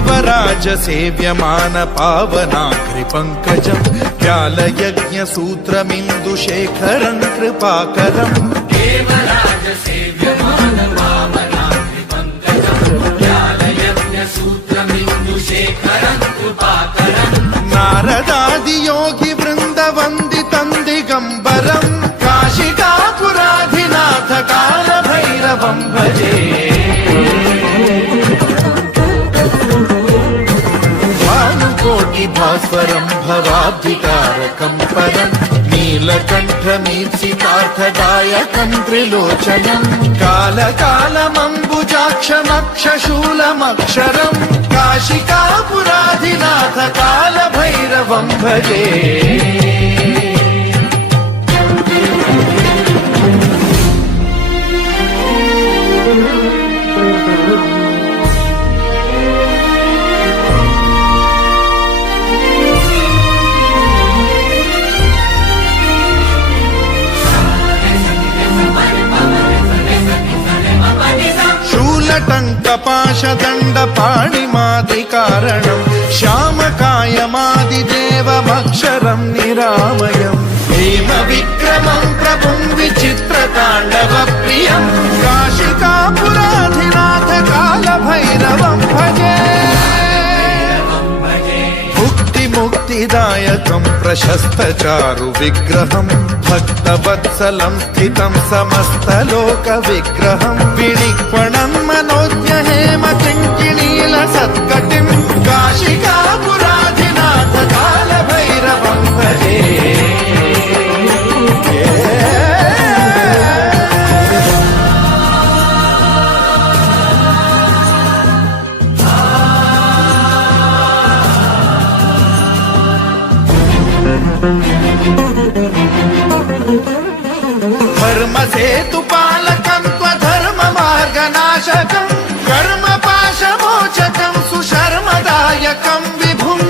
देवराज सेव्यमान पावनाग्रिपङ्कजम् व्यालयज्ञसूत्रमिन्दुशेखरम् कृपाकरम् देवराज सेव्यमान पावनाग्रिपङ्कजम् व्यालयज्ञसूत्रमिन्दुशेखरम् कृपाकरम् नारदादियोगि वृन्दवन्दितम् दिगम्बरम् काशिकापुराधिनाथ कालभैरवम् भजे भास्वरं भवाब्धिकारकं परं नीलकण्ठमीप्सितार्थदायकं त्रिलोचनं कालकालमम्बुजाक्षमक्षशूलमक्षरं काशिकापुराधिनाथ कालभैरवं भजे टङ्कपाशदण्डपाणिमादिकारणम् श्यामकायमादिदेवमक्षरम् निरामयम् हेमविक्रमम् प्रभुम् विचित्रताण्डवप्रियम् काशिकापुराधिनाथ कालभैरवम् भजे मुक्तिदायकं प्रशस्तचारु विग्रहं भक्तवत्सलं स्थितं समस्तलोकविग्रहं विनिक्वणं मनोज्ञ हेमकिङ्किणील सत्कटिं काशिकापुराधिनाथ कालभैरवं भजे धर्मसेतुपालकं त्वधर्ममार्गनाशकं कर्मपाशमोचकं सुशर्मदायकं विभुं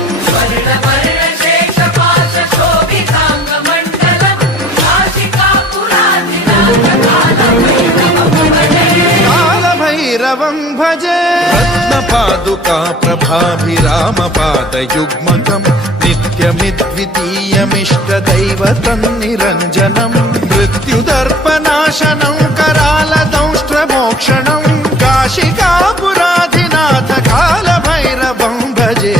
कालभैरवं भजे रत्नपादुका प्रभाभिरामपादयुग्मकम् नित्यमिद्वितीयमिष्टदैवतं निरञ्जनम् मृत्युदर्पनाशनं करालदंष्ट्रमोक्षणं काशिकापुराधिनाथ कालभैरवं भजे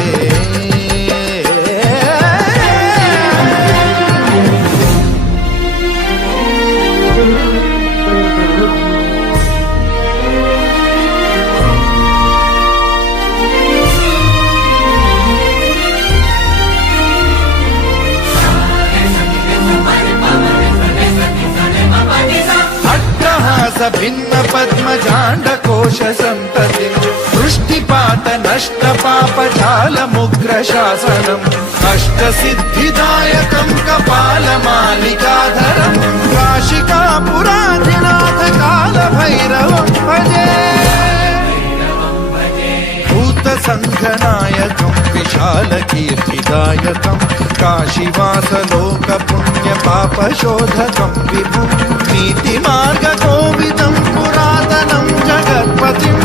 भिन्न पद्मजाण्डकोश सन्ततिं वृष्टिपात नष्ट पापजालमुग्र शासनम् अष्टसिद्धिदायकं कपालमालिकाधरं काशिकापुराधिनाथ कालभैरवं भजे भूतसङ्घनायकं विशालकीर्तिदायकं काशीवासलोकपुण्यपापशोधकं विभुं नीतिमार्गकोविदं पुरातनं जगत्पतिं